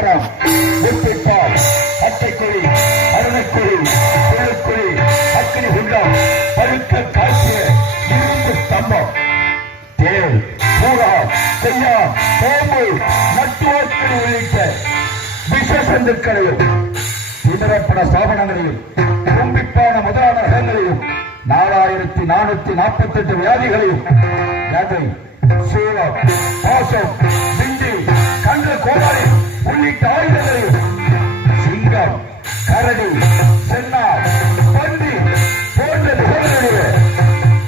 உத்தரம், உப்பிப்பால், அட்டைக்குழி, அருணைக்குழி, புழுக்குழி, அக்கினி குண்டம், பழுக்க காய்ச்சிய இரும்பு ஸ்தம்பம், தேல், பூரா, செய்யா, சோம்பு, நட்டுவாக்கள் உள்ளிட்ட விஷசந்துக்களையும் இதரப்பட ஸ்தாபனங்களையும் கும்பிப்பான முதலான ரகங்களையும் 4448 வியாதிகளையும் கதை, சூலம், பாசம், பிண்டி, கன்று கோடாரி உள்ளிட்ட ஆயுதங்களையும் சிங்கம், கரடி, சென்னா, பன்றி போன்ற மிகங்களுடைய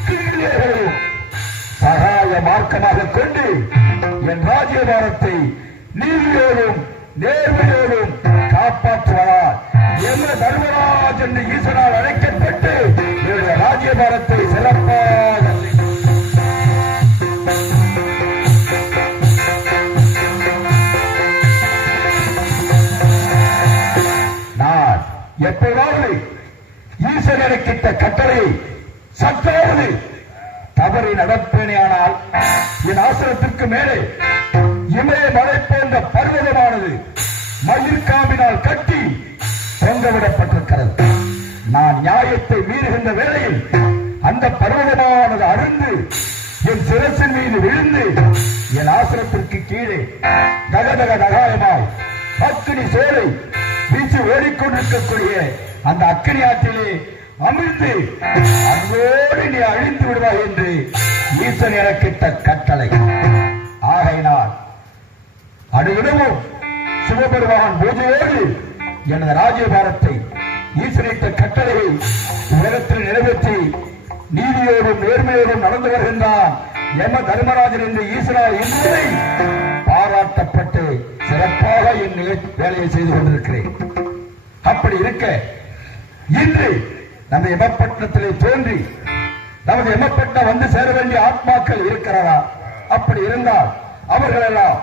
கிளியர்களையும் சகாய மார்க்கமாக கொண்டு என் ராஜ்யபாரத்தை நீதியோடும் நேர்மையோடும் காப்பாற்றுவார் என்ற தர்மராஜ் என்று ஈசனால் அழைக்கப்பட்டு என்னுடைய ராஜ்யபாரத்தை சிறப்பாக நான் எப்போதாவது ஈசன் எனக்கிட்ட கட்டளையை சற்றாவது தவறி நடப்பேனேயானால் என் ஆசிரத்திற்கு மேலே இமய மலை போன்ற பர்வதமானது மயிர்காம்பினால் கட்டி தொங்கவிடப்பட்டிருக்கிறது. நான் நியாயத்தை மீறுகின்ற வேளையில் அந்த பர்வதமானது அருந்து என் சிரசின் மீது விழுந்து என் ஆசிரத்திற்கு கீழே தகதக நகாயமாய் அக்கினி சோலை வீசி ஓடிக்கொண்டிருக்கக்கூடிய அந்த அக்கினி ஆற்றிலே அமிழ்ந்து அதோடு நீ அழிந்து விடுவாய் என்று ஈசன் எனக்கிட்ட கட்டளை. ஆகையினால் அனுதினமும் சிவபெருமான் பூஜையோடு எனது ராஜ்யபாரத்தை ஈசனிட்ட கட்டளையை உலகத்தில் நிறைவேற்றி நீதியோடும் நேர்மையோடும் நடந்து வருகின்றான் யம தர்மராஜன் என்று ஈசனால் இன்றுவரை பாராட்டப்பட்டு சிறப்பாக என் வேலையை செய்து கொண்டிருக்கிறேன். அப்படி இருக்க இன்று நமது எமப்பட்டினத்திலே தோன்றி நமது எமப்பட்டினம் வந்து சேர வேண்டிய ஆத்மாக்கள் இருக்கிறதா? அப்படி இருந்தால் அவர்களெல்லாம்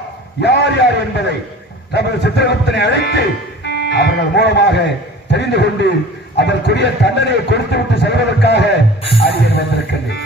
யார் யார் என்பதை நமது சித்திரகுப்தனை அழைத்து அவர்கள் மூலமாக தெரிந்து கொண்டு அதற்குரிய தண்டனையை கொடுத்துவிட்டு செல்வதற்காக அறிஞர் வந்திருக்கின்றேன்.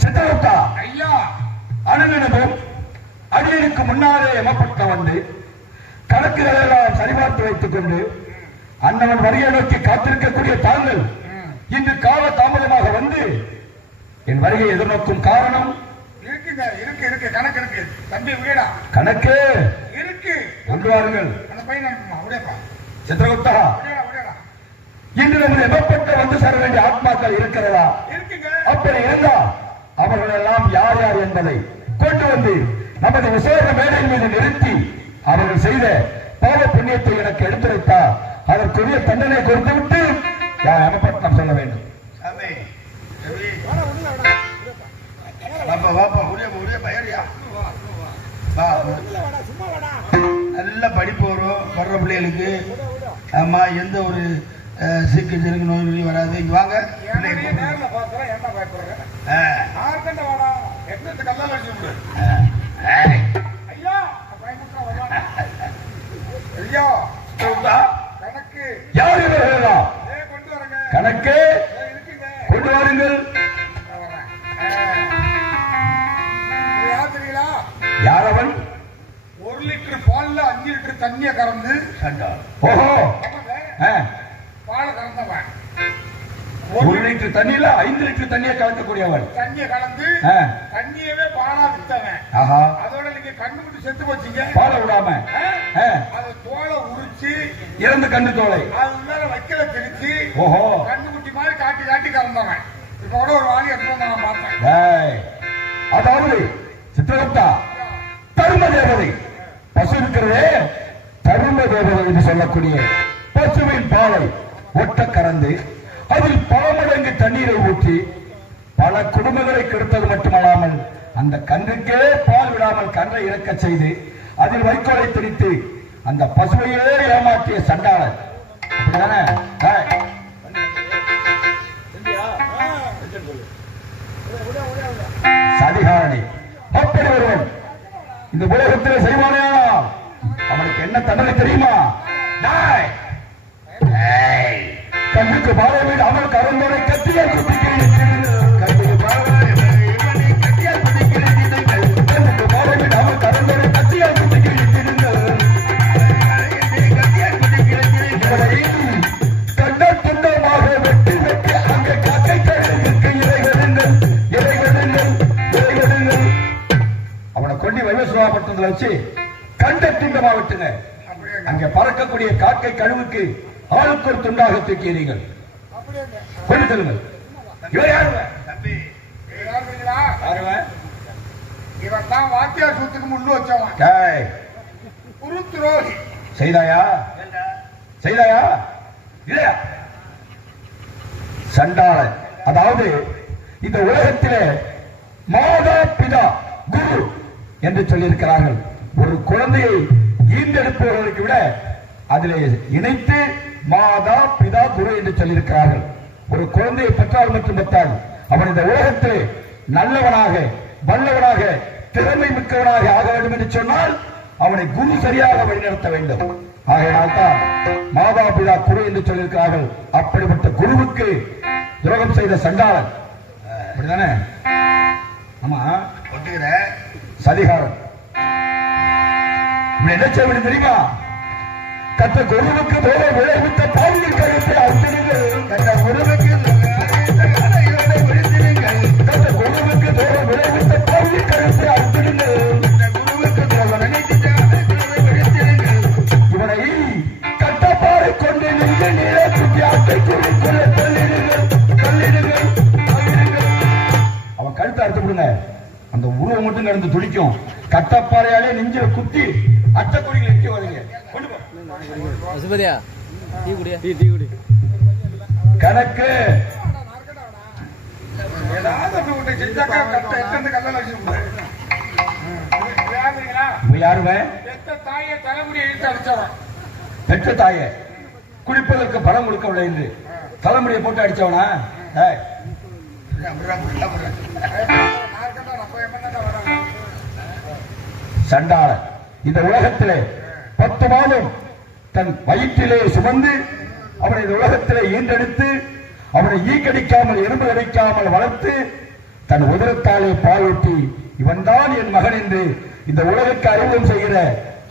சித்தகுப்தா ஐயா, அனுதினமும் அடியனுக்கு முன்னாலே எமப்பட்டினம் வந்து கணக்குகளை எல்லாம் சரிபார்த்து வைத்துக் கொண்டு அண்ணவன் வருகை நோக்கி காத்திருக்கக்கூடிய தாங்கள் இன்று கால தாமதமாக வந்து என் வருகை எதிர்நோக்கும் காரணம் இருக்குங்க. இருக்கு கணக்கு இருக்கு. தம்பி வீடா கணக்கு இருக்கு, கொண்டு வாருங்கள். அந்த பையன் அப்படியேப்பா. சித்திரகுப்தா, இன்று நமது எமப்பட்ட வந்து சேர வேண்டிய ஆத்மாக்கள் இருக்கிறதா? இருக்குங்க. அப்படி இருந்தா அவர்கள் எல்லாம் யார் யார் என்பதை கொண்டு வந்து நமது விசேஷ மேடையின் மீது நிறுத்தி அவர்கள் செய்த பாவ புண்ணியத்தை எனக்கு எடுத்துரைத்தார். அதற்குரிய தண்டனை கொடுத்து விட்டு எமப்பட்டம் சொல்ல வேண்டும். நல்ல படிப்பு வரும் வர்ற பிள்ளைகளுக்கு. ஆமா, எந்த ஒரு சிக்கு சிறுக்கு நோய் வராது. இங்க வாங்க, கணக்கு கொண்டு வாருங்கள். சண்டால். ஓஹோ. பாலை கலந்தவன் 1 லிட்டர் தண்ணியில 5 லிட்டர் தண்ணியை கலக்கக்கூடியவன். தண்ணியை கலந்து தண்ணியவே பாலா வித்தவன். ஆஹா. அதோட நீங்க கண்ணு விட்டு செத்து போச்சீங்க. பாலை விடாம அது தோலை உரிச்சு இறந்து கண்டு தோலை அது மேல வைக்கல பிரிச்சு ஓஹோ கண்ணு குட்டி மாதிரி காட்டி காட்டி கலந்தவன். இப்ப கூட ஒரு வாணி எடுத்து நான் பார்த்தேன். அதாவது சித்திரகுப்தா தர்ம தேவதை பசு இருக்கிறதே தர்ம தேவதை என்று சொல்லக்கூடிய பசுவின் பாலை ஒட்ட கறந்து அதில் பல மடங்கு தண்ணீரை ஊற்றி பல குடும்பங்களை கெடுத்தது மட்டுமல்லாமல் அந்த கன்றுக்கே பால் விடாமல் கன்றை இறக்க செய்து அதில் வைக்கோலை திரித்து அந்த பசுவையே ஏமாற்றிய சண்டாளன். அப்படிதானே? சதிகாரணி. அப்படி ஒருவன் இந்த உலகத்தில் செய்வானே அவனுக்கு என்ன தண்டனை தெரியுமா? கண்ணுக்கு பாலை வீடு அவன் கருந்தோரை கத்தியால் குத்திக்கிறேன். கண்ணுக்கு பாலை வீடு அவன் கருந்தோரை கத்தியால் குத்திக்கிறேன். கண்ட துண்டமாக வெட்டி வெட்டி அங்கே காக்கை கழுகுக்கு இறைவெடுங்கள். அவனை கொண்டு வைவசுவாபட்டத்தில் வச்சு கண்ட துண்டமா விட்டுங்க. அங்கே பறக்கக்கூடிய காக்கை கழுவுக்கு ஆளுக்கு ஒரு துண்டாக தூக்கிறீர்கள். கொண்டு செல்லுங்கள். இவர் யாருங்க? இவன் தான் வாத்தியார் சூத்துக்கு முள்ளு வச்சவன். குரு துரோகி. செய்தாயா இல்லையா? சண்டாளன். அதாவது இந்த உலகத்திலே மாதா பிதா குரு என்று சொல்லியிருக்கிறார்கள். ஒரு குழந்தையை ஈண்டெடுப்பவர்களுக்கு விட அதிலே இணைத்து மாதா பிதா குரு என்று சொல்லியிருக்கிறார்கள். ஒரு குழந்தையை பெற்றால் மட்டும் பெற்றால் அவன் இந்த உலகத்திலே நல்லவனாக வல்லவனாக திறமை மிக்கவனாக ஆக வேண்டும் என்று சொன்னால் அவனை குரு சரியாக வழிநடத்த வேண்டும். ஆகையினால்தான் மாதா பிதா குரு என்று சொல்லியிருக்கிறார்கள். அப்படிப்பட்ட குருவுக்கு துரோகம் செய்த சண்டாளன். அப்படிதானே? ஆமா, ஒட்டுகிற சதிகாரன். என்ன செய்ய வேண்டும் தெரியுமா? கத்த குருவுக்கு போல விளைவித்த பாவிகள் கழுத்தை அறுத்திடுங்கள். கத்த குருவுக்கு போல விளைவித்த பாவிகள் கழுத்தை அறுத்திடுங்கள். இவனை கட்டப்பாறை கொண்டு நின்று நீரை குட்டி ஆட்டை குடிக்குள்ள தள்ளிடுங்கள். அவன் கழுத்தை அறுத்து விடுங்க. அந்த உருவம் மட்டும் நடந்து துடிக்கும். கட்டப்பாறையாலே நெஞ்சில குத்தி அட்டை கொடிகள் எட்டி வருங்க. கணக்கு பெற்ற தாயை குடிப்பதற்கு பணம் கொடுக்கவில்லை என்று தலைமுடியை போட்டு அடிச்சவனா? சண்டாளன். இந்த உலகத்திலே 10 மாதம் தன் வயிற்றிலே சுமந்து அவனை இந்த உலகத்திலே ஈன்றெடுத்து அவனை ஈக்கடிக்காமல் எறும்பு அடிக்காமல் வளர்த்து தன் உதரத்தாலே பாலூட்டி இவன் தான் என் மகன் என்று இந்த உலகಕ್ಕೆ அறிமுகம் செய்கிற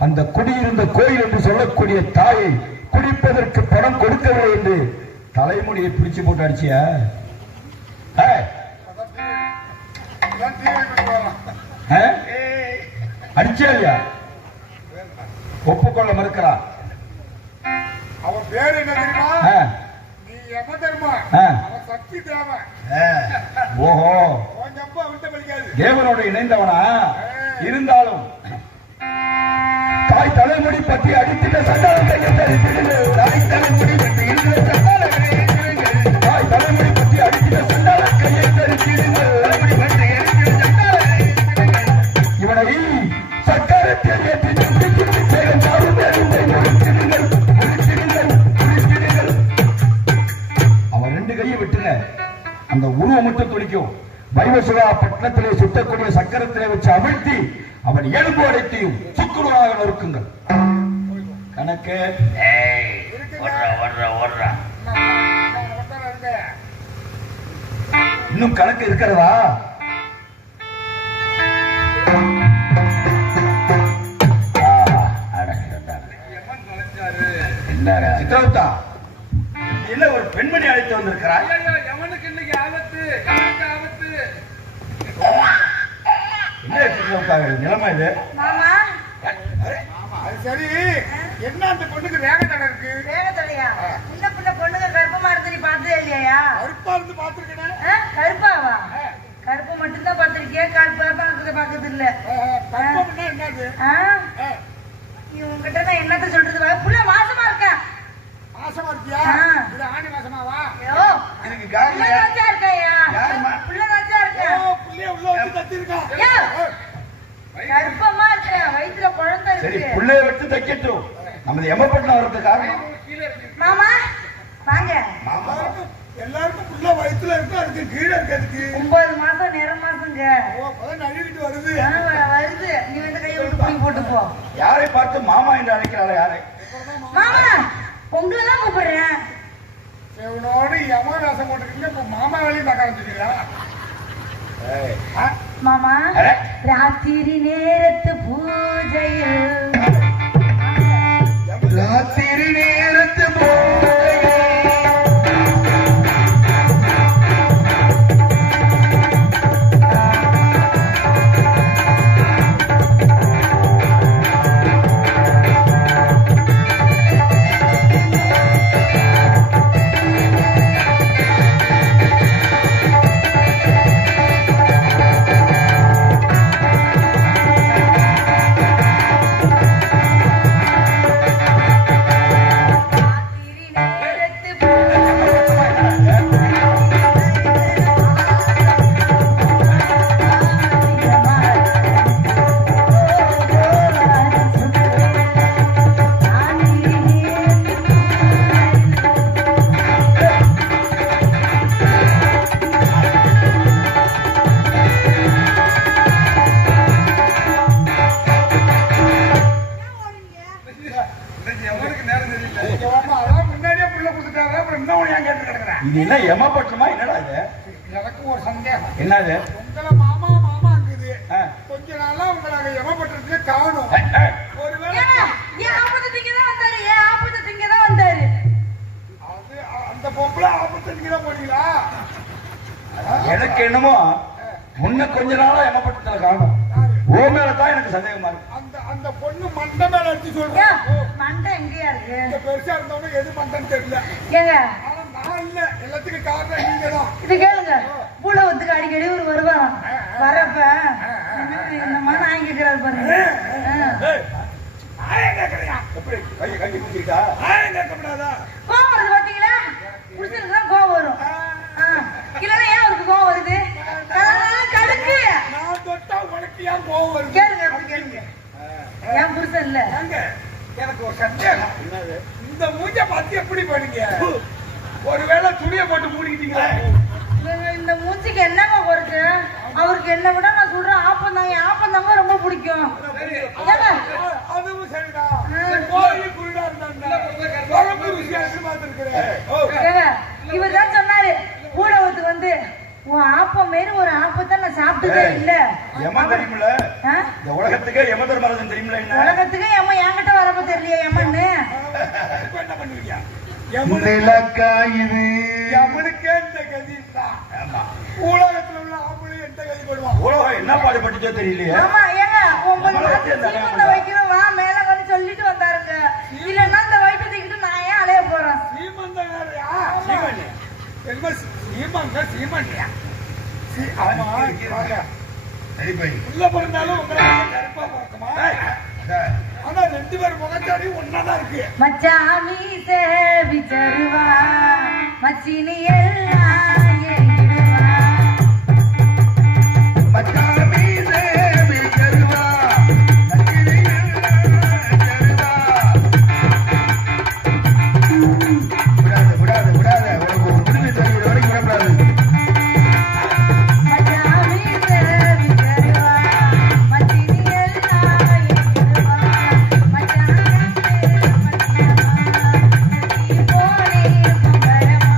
அந்த குடியிருந்த கோயில் என்று சொல்லக்கூடிய தாயை குடிப்பதற்கு பணம் கொடுக்கவில்லை என்று தலைமுடியை பிடிச்சு போட்டு அடிச்சியா? அடிச்சா இல்லையா? ஒப்புக்கொள்ள மறுக்கிறான். அவன் பேரு என்ன தெரியுமா? நீ யம தர்மா. அவன் சக்தி தேவன். ஓஹோ, தேவனோட இணைந்தவனா? இருந்தாலும் தாய் தலைமுடி பற்றி அடித்திட்ட சண்டாளன் கையை தரித்திடுங்கள். தாய் தலைமுடி பற்றி அடித்திட்ட சண்டாளன் கையை தரித்திடுங்கள். இவனை சக்கரத்தில் ஏற்றி அவன் 2 கையை விட்டுங்க. அந்த உருவம் மட்டும் துடிக்கும். வைவசுவா பட்டணத்திலே சுத்தக்கூடிய சக்கரத்திலே வச்சு அமிழ்த்தி அவன் எலும்பு அடைத்தையும் சுக்குருவாக நொறுக்குங்கள். கணக்கு இன்னும் கணக்கு இருக்கிறதா? சித்ரகுப்தா, என்ன ஒரு பெண்மணி அழைத்து வந்திருக்கிறாய்? எவனுக்கு இன்னைக்கு ஆபத்து, எவனுக்கு ஆபத்து? என்ன சித்ரகுப்தா நிலைமை இது? மாமா அது சரி, என்ன அந்த பொண்ணுக்கு வேகத்தடை இருக்கு? வேகத்தடையா? இந்த பிள்ளை பொண்ணுங்க கருப்பமா இருந்து நீ பார்த்ததே இல்லையா? கருப்பா இருந்து பாத்துருக்கேன். கருப்பாவா? கருப்பு மட்டும்தான் பார்த்திருக்கேன், கருப்பா பாக்குறது இல்ல. கருப்பம்னா என்னது? நீ உங்ககிட்ட நான் என்னத்த சொல்றது? புள்ள மாசமா இருக்கேன். மாசமா இருக்கியா? இது ஆணி மாசமாவா? ஐயோ, இதுக்கு புள்ள காரணம் ராஜா இருக்கையா? யாரும்மா? புள்ள ராஜா இருக்கேன். புள்ளைய உள்ள வச்சு தத்திருக்கான். கருப்பமா இருக்கேன், வயிற்றுல குழந்தை சரி, இருக்கு. புள்ளைய வச்சு தைக்கட்டும். நமது எமப்பட்டினம் வர்றதுக்கு காரணம் மாமா வாங்க. எல்லாருக்கும் புள்ள வயிற்றுல இருக்கு, அதுக்கு கீழே இருக்கிறதுக்கு 9 மாசம் நிற மாசங்க நழுவிட்டு வருது. வருது. நீ வந்து கையை விட்டு பிடி போட்டு போ. யாரை பார்த்து மாமா என்று அழைக்கிறாளா? யாரை? மாமா உங்களை தான் கூப்பிடுறேன். இவனோடு யமராசம் போட்டுருக்கீங்க, இப்ப மாமா வேலையும் பார்க்க ஆரம்பிச்சிருக்கீங்களா? மாமா ராத்திரி நேரத்து பூஜையில் ராத்திரி நேரத்து இது என்ன எமப்பட்டமா? என்னடா இது? எனக்கு ஒரு சந்தேகம். என்னது? உங்களை மாமா மாமா இருக்குது, கொஞ்ச நாளா உங்களை எமப்பட்டதுல காணும். ஒருவேளை ஏன் ஆபத்துக்கு தான் வந்தாரு? ஏன் ஆபத்துக்கு தான் வந்தாரு? அது அந்த பொம்பளை ஆபத்துக்கு தான் போனீங்களா? எனக்கு என்னமோ முன்ன கொஞ்ச நாளா எமப்பட்டத்துல காணும். ஓ மேலதான் எனக்கு சந்தேகமா இருக்கு. அந்த பொண்ணு மண்டை மேல அடிச்சு ஏன் சொல்றேன். மண்டை எங்கேயா இருக்கு? இந்த பெருசா இருந்தவங்க எது மண்டைன்னு தெரியல. ஏங்க ஆனா நான் இல்ல, எல்லாத்துக்கும் காரணம் நீங்க தான். இது கேளுங்க. பூலவத்துக்கு அடிக்கடி ஒரு வருவாராம். வரப்ப இந்த மாதிரி நான் கேட்கிறாரு பாருங்க. எப்படி கையை கட்டி பிடிச்சிட்டா? கேட்கப்படாதா? கோவம் வருது பாத்தீங்களா? புடிச்சிருக்கு தான் கோவம் வரும். இல்லைன்னா ஏன் அவருக்கு கோவம் வருது? கடுக்கு நான் தொட்டா உனக்கு ஏன் கோவம் வருது? கேளுங்க, அப்படி கேளுங்க. ஏன் புருஷன் இல்ல? ஏங்க, எனக்கு ஒரு சந்தேகம். இந்த மூஞ்ச பார்த்து எப்படி பண்ணீங்க? ஒருவேளை துணியை போட்டு மூடிக்கிட்டீங்களா? இந்த மூஞ்சிக்கு என்னங்க குறைச்சு? அவருக்கு என்ன விட நான் சொல்றேன் ஆப்பந்தாங்க. ஆப்பந்தாங்க ரொம்ப பிடிக்கும். அதுவும் சரிதான். கோழி குருடா இருந்தா குழம்பு ருசியா பார்த்துருக்கிறேன். இவர் தான் சொன்னாரு பூலவத்துக்கு வந்து உன் ஆப்பம் மாரி ஒரு ஆப்பத்தை நான் சாப்பிட்டதே இல்ல. எமன் தெரியுமில்ல? இந்த உலகத்துக்கே யமதர் மரதன் தெரியுமில்ல? என்ன உலகத்துக்கு எம்ம என்கிட்ட வரப்ப தெரியலையா எம்மன்னு? என்ன பண்ணுவீங்க? நிலக்கா இது எவனுக்கே இந்த கதி தான். உலகத்துல உள்ள ஆம்பளை எந்த கதி பண்ணுவான்? உலகம் என்ன பாடுபட்டுச்சோ தெரியலையே. ஆமா ஏங்க 9 மாசம் சீமந்த வைக்கிறோம் வா மேல வந்து சொல்லிட்டு வந்தாருங்க. இல்லன்னா இந்த வயிற்று தூக்கிட்டு நான் ஏன் அலைய போறேன்? சீமந்தகாரையா? என்ன சீமந்த சீமந்தியா? ஆமா, சரி பை. உள்ள பிறந்தாலும் உங்களை கருப்பா பார்க்குமா? ஆனா 2 பேர் முகச்சாடி ஒன்னாதான் இருக்கு. மச்சாமி சேவிச்சருவா மச்சினி எல்லாம் எங்கிடுவா. மச்சாமி தேவி செல்வா நச்சினியில் செல்வா. விடாத உனக்கு ஒரு முடிவு தெரிகிற வரைக்கும் விடக்கூடாது. மச்சாமி சேவிச்சருவா மச்சினி எல்லாம் எங்கிடுவா. மச்சாமி சேவிச்சருவா நீ போனே பொங்கரமா.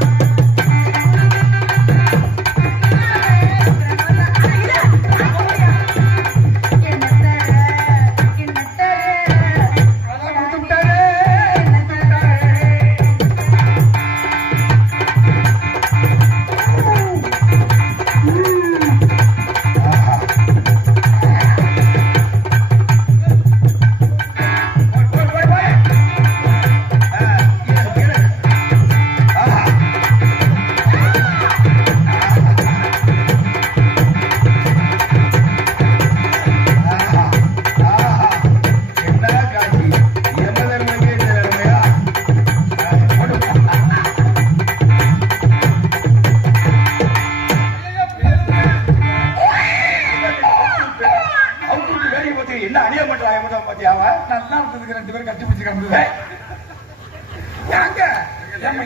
நல்லா இருந்ததுக்கு 2 பேரும் கட்டி பிடிச்சிருக்காங்க.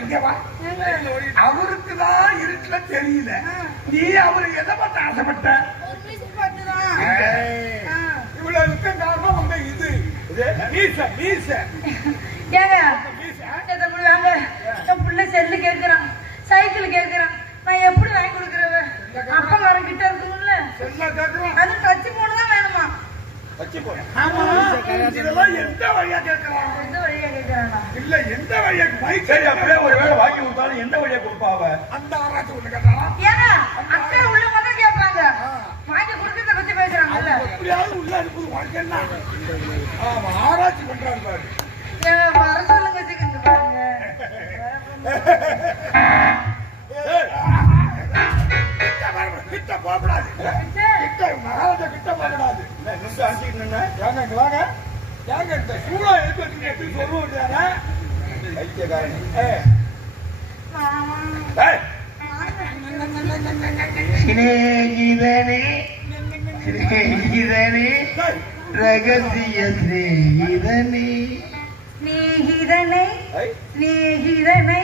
இங்க வா. அவருக்குதான் இருட்டுல தெரியல. நீ அவரு எதை பார்த்து ஆசைப்பட்ட? இவ்வளவு இருக்க காரணம் வந்து இது செல்லு கேக்குறான், சைக்கிள் கேக்குறான். நான் எப்படி வாங்கி கொடுக்கறவன்? அப்பா வர கிட்ட இருக்கணும்ல. அது டச்சு போன் தான் வேணுமா? எந்த வழியா கேட்கலாம்? எந்த வழியா கேக்குறானா? இல்ல எந்த வழியா பைக் சரி அப்படியே ஒரு வேளை வாங்கி கொடுத்தாலும் எந்த வழியா கொடுப்பாவ? அந்த ஆராய்ச்சி ஒண்ணு கேட்டானா? ஏன்னா அக்கா உள்ள மட்டும் கேட்பாங்க, வாங்கி கொடுக்கறத பத்தி பேசுறாங்கல்ல. எப்படியாவது உள்ள அனுப்புது உனக்கு என்ன? ஆமா ஆராய்ச்சி பண்றாரு பாரு. வர சொல்லுங்க சிக்கன் பாருங்க. கிட்ட போகக்கூடாது. கிட்ட மகாராஜா கிட்ட போகக்கூடாது. ஏங்க வாங்க. ஏங்க இந்த சூழல் எடுத்து வச்சுங்க எப்படி சொல்லுவோம்? சிநேகிதனே சிநேகிதனே ரகசிய சிநேகிதனே ஸ்நேகிதனை ஸ்நேகிதனை